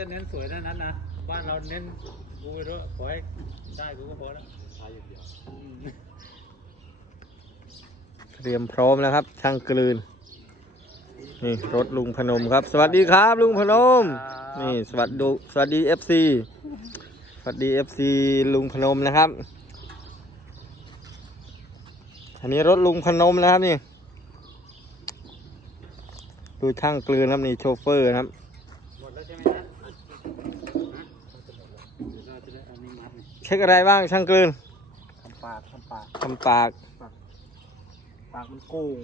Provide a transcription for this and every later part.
จะเน้นสวยเท่านั้นนะบ้านเราเน้นกูไม่รู้ขอให้ได้กูก็พอแล้วใช้อย่างเดียวอืมเตรียมพร้อมแล้วครับช่างกลืน นี่รถลุงพนมครับ สวัสดีครับลุงพนม นี่สวัสดีสวัสดีเอฟซีสวัสดีเอฟซีลุงพนมนะครับ อันนี้รถลุงพนมนะครับนี่ ดูช่างกลืนครับนี่โชเฟอร์นะครับ หมดแล้วใช่ไหมนะฮะเดี๋ยวเราจะได้เอานี่มัดนี่ เช็คอะไรบ้างช่างกลืนทำปากทำปากทำปาก ปากมันโกง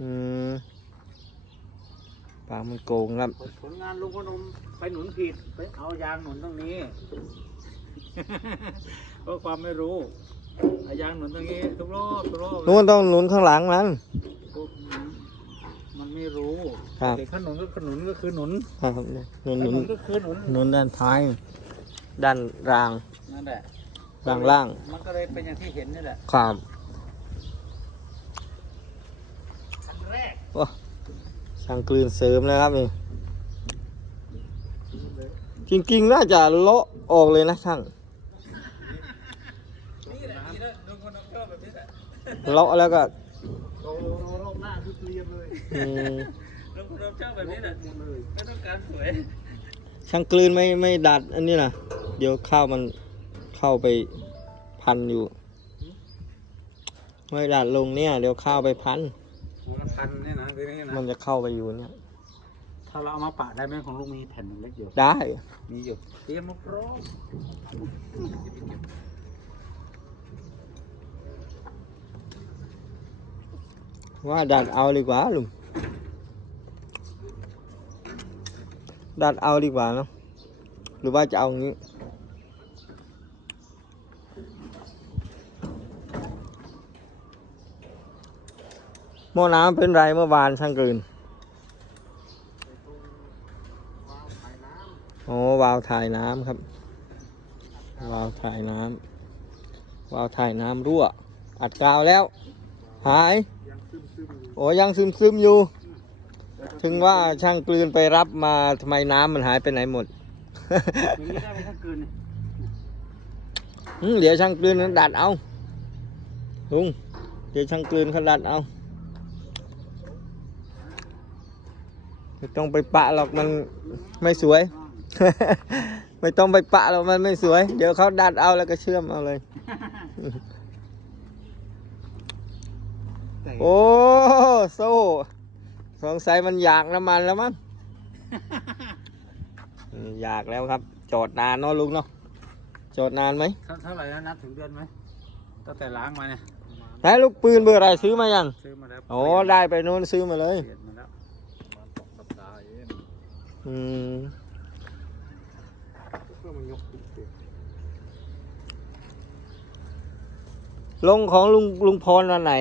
อืมปากมันโกงครับผลผลงานลุงพนมไปหนุนผิดไปเอายางหนุนตรงนี้ เพราะความไม่รู้เอายางหนุนตรงนี้ทุกรอบทุกรอบนู้นต้องหนุนข้างหลังมัน พวกมันมันไม่รู้ครับ เด็กขนุนก็ขนุนก็คือหนุนครับหนุนขหนุนุนนก็คือหนุนหนุนด้านท้าย ด้านรางนั่นแหละ รางล่างมันก็เลยเป็นอย่างที่เห็นนี่แหละครับคันแรกว้าช่างกลืนเสริมนะครับนี่จริงๆน่าจะเลาะออกเลยนะช่างนี่แหละนี่แหละลุงคนชอบแบบนี้แหละเลาะแล้วก็โอ้รอบหน้าคือเปลี่ยนเลยอืมลุงคนชอบแบบนี้แหละหมดเลยไม่ต้องการสวยช่างกลืนไม่ไม่ดัดอันนี้นะเดี๋ยวข้าวมัน เข้าไปพันอยู่ไม่ดัดลงเนี่ยเดี๋ยวข้าวไปพันหัวละพันเนี่ยนะคือนี่นะมันจะเข้าไปอยู่เนี่ย ถ้าเราเอามาปะได้ไหมของลุงมีแผ่นเล็กอยู่ได้ มีอยู่เตรียมมาพร้อมว่าดัดเอาดีกว่าลุงดัดเอาดีกว่าเนอะหรือว่าจะเอาอย่างนี้ หม้อน้ำเป็นไรเมื่อวานช่างกลืนโอ้วาล์วถ่ายน้ำครับ วาล์วถ่ายน้ำวาล์วถ่ายน้ำรั่ว อัดกาวแล้ว หาย โอ้ยังซึมซึมอยู่ ถึงว่าช่างกลืนไปรับมาทำไมน้ำมันหายไปไหนหมดอย่างนี้ได้ไหมถ้าเกินเนี่ยอืมเดี๋ยวช่างกลืนนั้นดัดเอาลุงเดี๋ยวช่างกลืนเขาดัดเอา ไม่ต้องไปปะหรอกมันไม่สวย ไม่ต้องไปปะหรอกมันไม่สวย เดี๋ยวเขาดัดเอาแล้วก็เชื่อมเอาเลยแต่โอ้โซ่สงสัยมันอยากน้ำมันแล้วมั้งอืมอยากแล้วครับ จอดนานเนาะลุงเนาะจอดนานไหมเท่าเท่าไหร่นะนับถึงเดือนไหมตั้งแต่ล้างมาเนี่ยไหนลูกปืนเบอร์อะไรซื้อมายังซื้อมาแล้วโอ้ได้ไปโน้นซื้อมาเลยเปลี่ยนมาแล้ว ประมาณสองสัปดาห์เอง อืมเพื่อมันยกขึ้นเสียงลงของลุงลุงพรวันไหน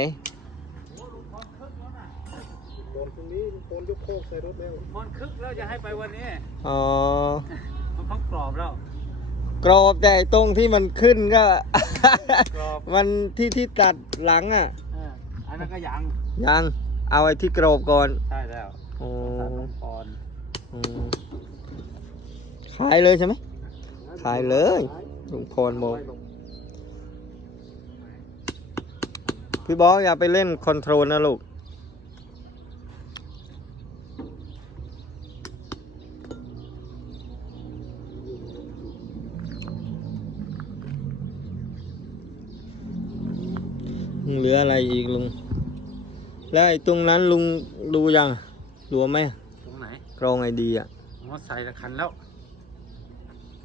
โดนคนนี้โดนยกโคกใส่รถแล้วมันคึกแล้วจะให้ไปวันนี้ อ๋อ มันพังกรอบแล้ว กรอบแต่ไอ้ตรงที่มันขึ้นก็ กรอบมันที่ที่ตัดหลังอะ เอออันนั้นก็ยัง ยัง เอาไอ้ที่กรอบก่อน ใช่แล้วโอ้ตัดลงก่อนอืม ขายเลยใช่ไหมขายเลยลุงพรบอกพี่บอกอย่าไปเล่นคอนโทรลนะลูกเหลืออะไรอีกลุง แล้วไอ้ตรงนั้นลุงดูยังรัวไหม กรองไอดีอะมอใส่ละคันแล้ว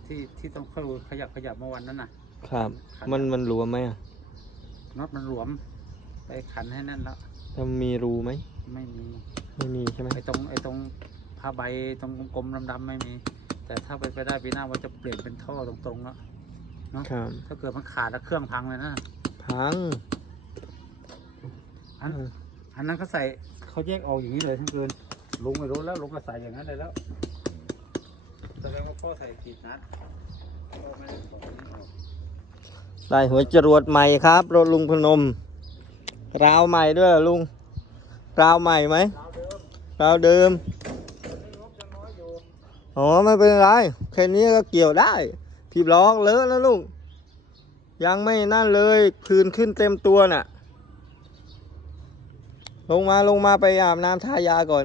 ที่ที่ต้องเข้าขยับขยับเมื่อวันนั้นน่ะ ครับ มันมันรัวไหมอะน็อตมันหลวม ไปขันให้แน่นแล้วแล้วมีรูไหมไม่มีไม่มีใช่ไหมไอ้ตรงไอ้ตรงผ้าใบตรงกลมๆดำๆไม่มี แต่ถ้าไปนไปได้ปีหน้าว่าจะเปลี่ยนเป็นท่อตรงๆแล้วครับถ้าเกิดมันขาดแล้วเครื่องพังเลยนะพังอันอันนั้นเขาใส่เขาแยกออกอย่างนี้เลยทั้งคืน ลุงไม่รู้แล้วลุงก็ใส่อย่างนั้นเลยแล้วแสดงว่าพ่อใส่ผิดนัดพ่อไม่ได้บอกนี้ออกได้หัวจรวดใหม่ครับรถลุงพนมราวใหม่ด้วยเหรอลุงราวใหม่ไหมดาวเดิมราวเดิมงบยังน้อยอยู่อ๋อไม่เป็นไรแค่นี้ก็เกี่ยวได้พี่บล็อกเลอะแล้วลุงยังไม่นั่นเลยพื้นขึ้นเต็มตัวน่ะ ลงมาลงมาไปอาบน้ำทายาก่อน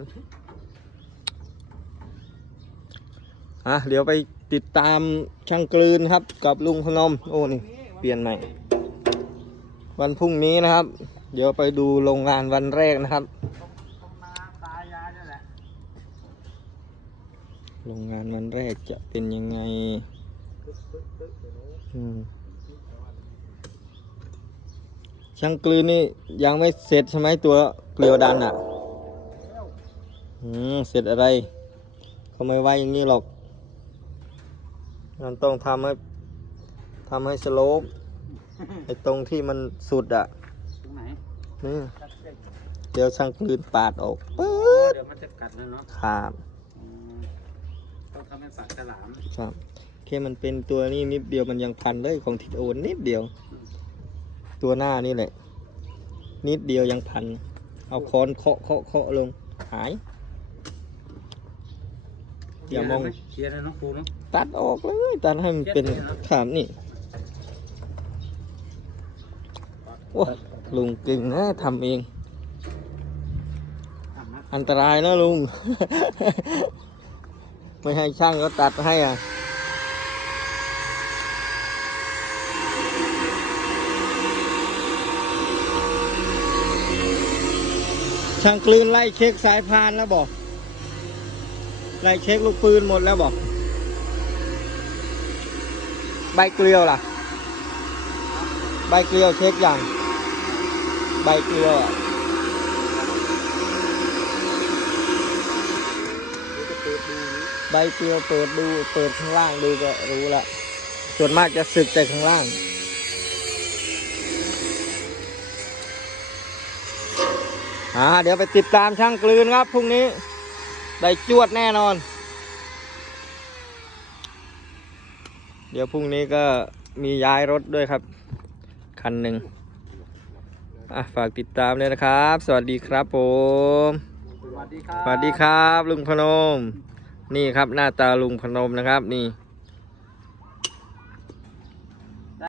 อะเดี๋ยวไปติดตามช่างกลืนครับ กับลุงพนมโอ้นี่เปลี่ยนใหม่ วันพรุ่งนี้นะครับ เดี๋ยวไปดูโรงงานวันแรกนะครับโรงงานวันแรกจะเป็นยังไงช่างกลืนนี่ยังไม่เสร็จใช่ไหมตัวเกลียวดันอะเสร็จอะไรเขาไม่ไว้อย่างนี้หรอก มันต้องทำให้ทำให้สโลปไอ้ตรงที่มันสุดอะตรงไหนนี่ตัดเส้นเดี๋ยวช่างกลืนปาดออกปึ๊โอ้ดเดี๋ยวมันจะกัดนะเนาะขาดอืมต้องทำให้ปากฉลามครับแค่มันเป็นตัวนี้นิดเดียวมันยังพันเลยของทิดโอนนิดเดียว ตัวหน้านี่แหละ นิดเดียวยังพัน เอาค้อนเคาะเคาะเคาะลงหาย อย่ามอง เคลียร์เลยเนาะครูเนาะ ตัดออกเลยตัดให้มันเป็นขามนี่โอ้ลุงเก่งนะทำเอง อันตรายนะลุง ไม่ให้ช่างก็ตัดให้อะช่างกลืนไล่เช็คสายพานแล้วบอก ไล่เช็คลูกปืนหมดแล้วบอก ใบเกลียวล่ะ ใบเกลียวเช็คอย่างใบเกลียวใบเกลียวเปิดดูเปิดข้างล่างดูก็รู้ละส่วนมากจะสึกแต่ข้างล่างอ่าเดี๋ยวไปติดตามช่างกลืนครับพรุ่งนี้ ได้จวดแน่นอน เดี๋ยวพรุ่งนี้ก็มีย้ายรถด้วยครับ คันหนึ่งอะฝากติดตามเลยนะครับ สวัสดีครับผม สวัสดีครับ สวัสดีครับลุงพนม นี่ครับหน้าตาลุงพนมนะครับนี่